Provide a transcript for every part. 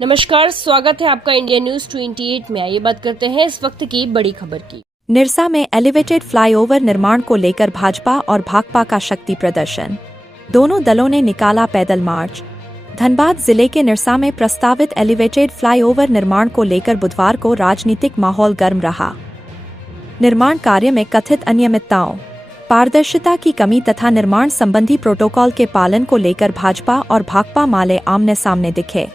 नमस्कार, स्वागत है आपका इंडिया न्यूज 28 में। आइए बात करते हैं इस वक्त की बड़ी खबर की। निरसा में एलिवेटेड फ्लाईओवर निर्माण को लेकर भाजपा और भाकपा का शक्ति प्रदर्शन। दोनों दलों ने निकाला पैदल मार्च। धनबाद जिले के निरसा में प्रस्तावित एलिवेटेड फ्लाईओवर निर्माण को लेकर बुधवार को राजनीतिक माहौल गर्म रहा। निर्माण कार्य में कथित अनियमितताओं, पारदर्शिता की कमी तथा निर्माण संबंधी प्रोटोकॉल के पालन को लेकर भाजपा और भाकपा माले आमने सामने दिखे।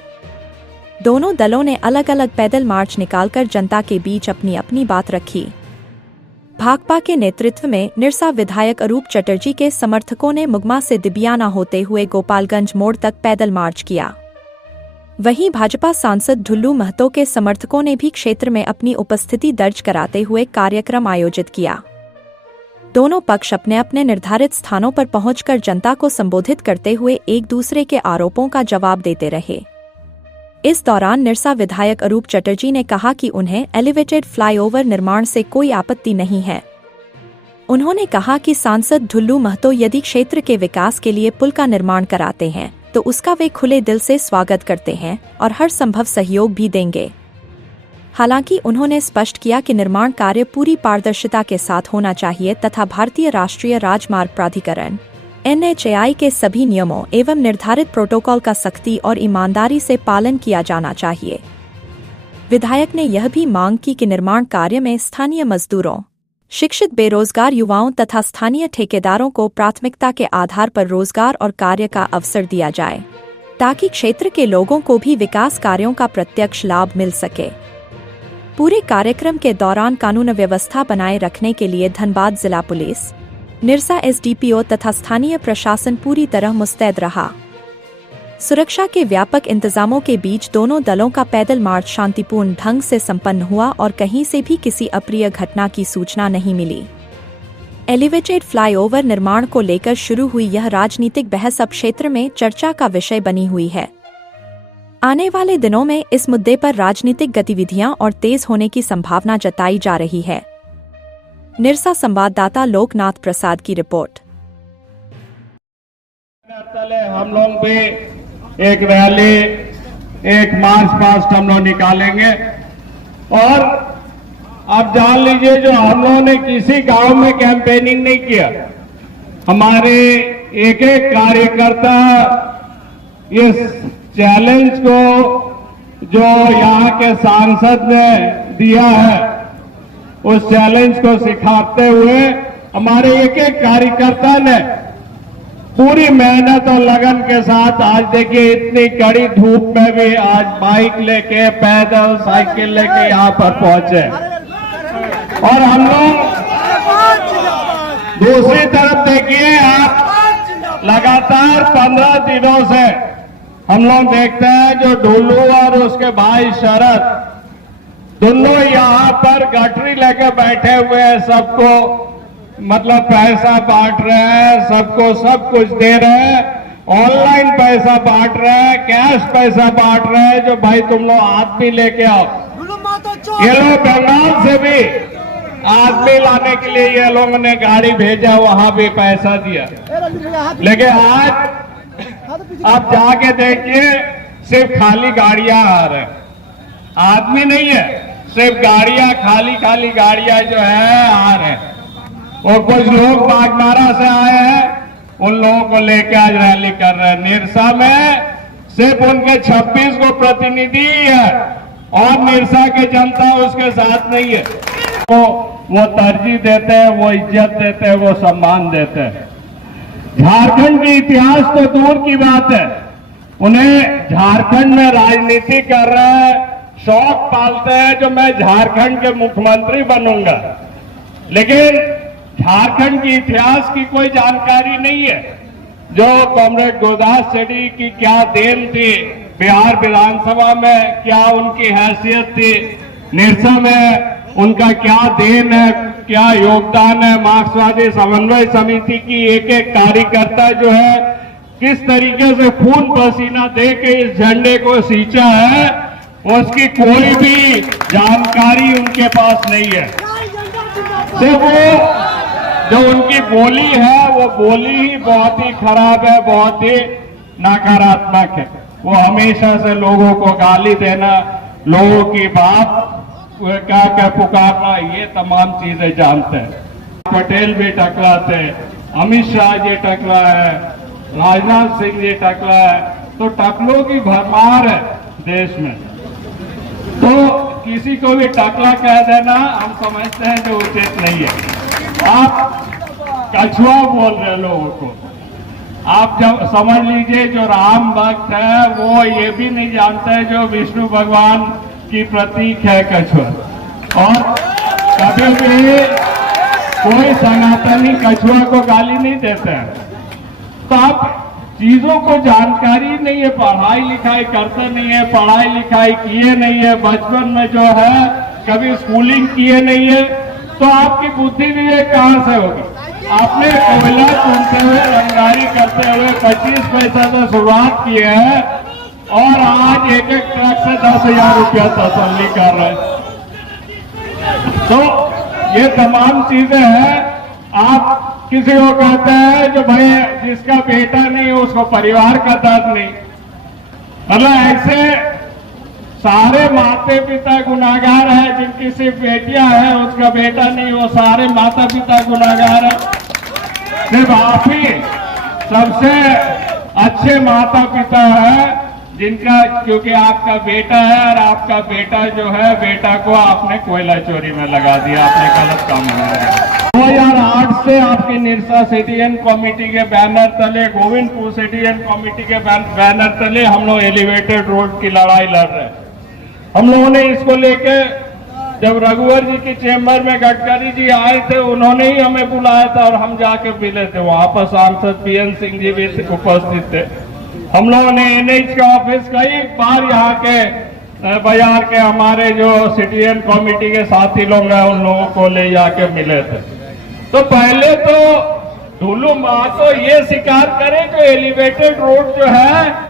दोनों दलों ने अलग अलग पैदल मार्च निकालकर जनता के बीच अपनी अपनी बात रखी। भाकपा के नेतृत्व में निरसा विधायक अरूप चटर्जी के समर्थकों ने मुगमा से दिबियाना होते हुए गोपालगंज मोड़ तक पैदल मार्च किया। वहीं भाजपा सांसद ढुल्लू महतो के समर्थकों ने भी क्षेत्र में अपनी उपस्थिति दर्ज कराते हुए कार्यक्रम आयोजित किया। दोनों पक्ष अपने अपने निर्धारित स्थानों पर पहुंचकर जनता को संबोधित करते हुए एक दूसरे के आरोपों का जवाब देते रहे। इस दौरान निरसा विधायक अरूप चटर्जी ने कहा कि उन्हें एलिवेटेड फ्लाईओवर निर्माण से कोई आपत्ति नहीं है। उन्होंने कहा कि सांसद ढुल्लू महतो यदि क्षेत्र के विकास के लिए पुल का निर्माण कराते हैं तो उसका वे खुले दिल से स्वागत करते हैं और हर संभव सहयोग भी देंगे। हालांकि उन्होंने स्पष्ट किया कि निर्माण कार्य पूरी पारदर्शिता के साथ होना चाहिए तथा भारतीय राष्ट्रीय राजमार्ग प्राधिकरण NHAI के सभी नियमों एवं निर्धारित प्रोटोकॉल का सख्ती और ईमानदारी से पालन किया जाना चाहिए। विधायक ने यह भी मांग की कि निर्माण कार्य में स्थानीय मजदूरों, शिक्षित बेरोजगार युवाओं तथा स्थानीय ठेकेदारों को प्राथमिकता के आधार पर रोजगार और कार्य का अवसर दिया जाए, ताकि क्षेत्र के लोगों को भी विकास कार्यों का प्रत्यक्ष लाभ मिल सके। पूरे कार्यक्रम के दौरान कानून व्यवस्था बनाए रखने के लिए धनबाद जिला पुलिस, निरसा SDPO तथा स्थानीय प्रशासन पूरी तरह मुस्तैद रहा। सुरक्षा के व्यापक इंतजामों के बीच दोनों दलों का पैदल मार्च शांतिपूर्ण ढंग से संपन्न हुआ और कहीं से भी किसी अप्रिय घटना की सूचना नहीं मिली। एलिवेटेड फ्लाईओवर निर्माण को लेकर शुरू हुई यह राजनीतिक बहस अब क्षेत्र में चर्चा का विषय बनी हुई है। आने वाले दिनों में इस मुद्दे पर राजनीतिक गतिविधियां और तेज होने की संभावना जताई जा रही है। निरसा संवाददाता लोकनाथ प्रसाद की रिपोर्ट। हम लोग भी एक रैली, एक मार्च पास्ट हम लोग निकालेंगे और अब जान लीजिए जो हम लोगों ने किसी गांव में कैंपेनिंग नहीं किया। हमारे एक एक कार्यकर्ता इस चैलेंज को जो यहाँ के सांसद ने दिया है उस चैलेंज को सिखाते हुए हमारे एक एक कार्यकर्ता ने पूरी मेहनत और लगन के साथ आज देखिए इतनी कड़ी धूप में भी आज बाइक लेके पैदल साइकिल लेके यहाँ पर पहुंचे। और हम लोग दूसरी तरफ देखिए आप लगातार 15 दिनों से हम लोग देखते हैं जो ढुल्लू और उसके भाई शरद दोनों यहाँ पर गठरी लेके बैठे हुए हैं, सबको मतलब पैसा बांट रहे हैं, सबको सब कुछ दे रहे हैं, ऑनलाइन पैसा बांट रहे हैं, कैश पैसा बांट रहे हैं। जो भाई तुम लोग आदमी लेके आओ, ये लोग बंगाल से भी आदमी लाने के लिए ये लोगों ने गाड़ी भेजा, वहां भी पैसा दिया। लेकिन आज आप जाके देखिए सिर्फ खाली गाड़ियां आ रहे हैं, आदमी नहीं है, सिर्फ गाड़ियां, खाली खाली गाड़ियां जो है आ रहे हैं। और कुछ लोग बागमारा से आए हैं, उन लोगों को लेकर आज रैली कर रहे हैं। निरसा में सिर्फ उनके 26 को प्रतिनिधि है और निरसा की जनता उसके साथ नहीं है। वो तरजीह देते हैं, वो इज्जत देते हैं, वो सम्मान देते हैं। झारखंड के इतिहास तो दूर की बात है, उन्हें झारखंड में राजनीति कर रहे हैं, शौक पालते हैं जो मैं झारखंड के मुख्यमंत्री बनूंगा, लेकिन झारखंड के इतिहास की कोई जानकारी नहीं है। जो कॉमरेड गुरदास सेठी की क्या देन थी बिहार विधानसभा में, क्या उनकी हैसियत थी, निरसा में उनका क्या देन है, क्या योगदान है। मार्क्सवादी समन्वय समिति की एक एक कार्यकर्ता जो है किस तरीके से खून पसीना दे के इस झंडे को सींचा है, उसकी कोई भी जानकारी उनके पास नहीं है। सिर्फ वो जो उनकी बोली है वो बोली ही बहुत ही खराब है, बहुत ही नकारात्मक है। वो हमेशा से लोगों को गाली देना, लोगों की बात क्या क्या पुकारना, ये तमाम चीजें जानते हैं। पटेल भी टकला थे, अमित शाह जी टकला है, राजनाथ सिंह जी टकला है, तो टकलों की भरमार है देश में। तो किसी को भी टकला कह देना हम समझते हैं जो उचित नहीं है। आप कछुआ बोल रहे लोगों को, आप जब समझ लीजिए जो राम भक्त है वो ये भी नहीं जानता है जो विष्णु भगवान की प्रतीक है कछुआ, और कभी भी कोई सनातनी कछुआ को गाली नहीं देते हैं। तो आप चीजों को जानकारी नहीं है, पढ़ाई लिखाई करते नहीं है, पढ़ाई लिखाई किए नहीं है, बचपन में जो है कभी स्कूलिंग किए नहीं है, तो आपकी बुद्धि विवेक कहां से होगी। आपने कोयला चुनते हुए, रंगारी करते हुए 25 पैसा से शुरुआत की है और आज एक एक ट्रक से 10,000 रुपया तसल्ली कर रहे हैं। तो ये तमाम चीजें हैं। आप किसी को कहते हैं जो भाई जिसका बेटा नहीं उसको परिवार का दर्द नहीं, मतलब ऐसे सारे माता पिता गुनाहगार हैं। जिनकी सिर्फ बेटियां हैं उसका बेटा नहीं, वो सारे माता पिता गुनाहगार हैं। सिर्फ आप ही सबसे अच्छे माता पिता हैं जिनका, क्योंकि आपका बेटा है और आपका बेटा जो है, बेटा को आपने कोयला चोरी में लगा दिया, आपने गलत काम में लगा। 2008 से आपकी निरसा सिटीजन कमेटी के बैनर तले, गोविंदपुर सिटीजन कमेटी के बैनर तले हम लोग एलिवेटेड रोड की लड़ाई लड़ रहे हैं। हम लोगों ने इसको लेके जब रघुवर जी के चेंबर में गडकरी जी आए थे, उन्होंने ही हमें बुलाया था और हम जाके मिले थे। वहां पर सांसद पीएन सिंह जी भी उपस्थित थे। हम लोगों ने एनएच का ऑफिस कई बार यहाँ के बाजार के हमारे जो सिटीजन कमेटी के साथी लोग हैं उन लोगों को ले जाके मिले थे। तो पहले तो ढुलू महतो ये स्वीकार करे कि एलिवेटेड रोड जो है